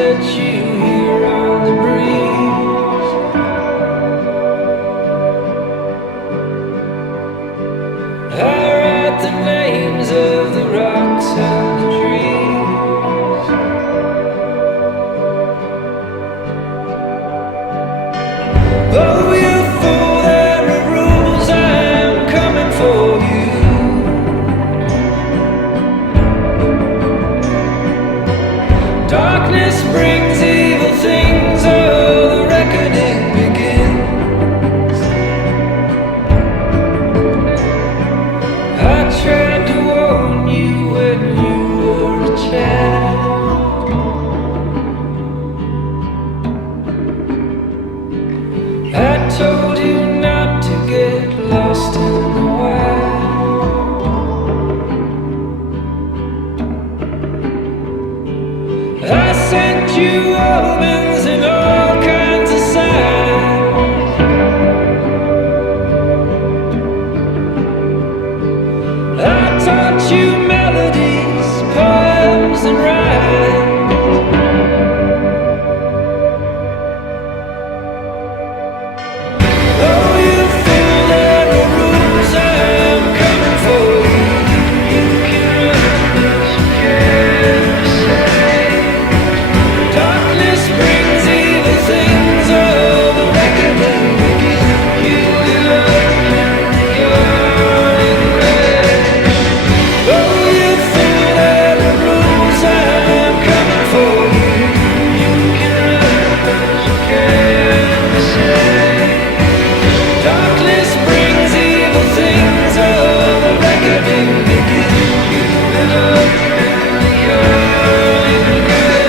that you hear on the breeze I write the names of the rocks and the trees. Oh, you fool, there are rules, I'm coming for you. Darkness brings evil things, oh, the reckoning begins. I tried to warn you when you were a child. I told you not to get lost in the wild. I sent you omens and all kinds of signs. I taught you melodies, poems and rhymes. Oh, you fool, there are rules, I'm coming for you. You can run, but you can't escape. Darkness brings evil things, oh, the reckoning begins. You will open your grave. Oh, you fool, there are rules, I'm coming for you. You can run, but you can't escape. Darkness brings evil things, oh, the reckoning begins. You will open your grave.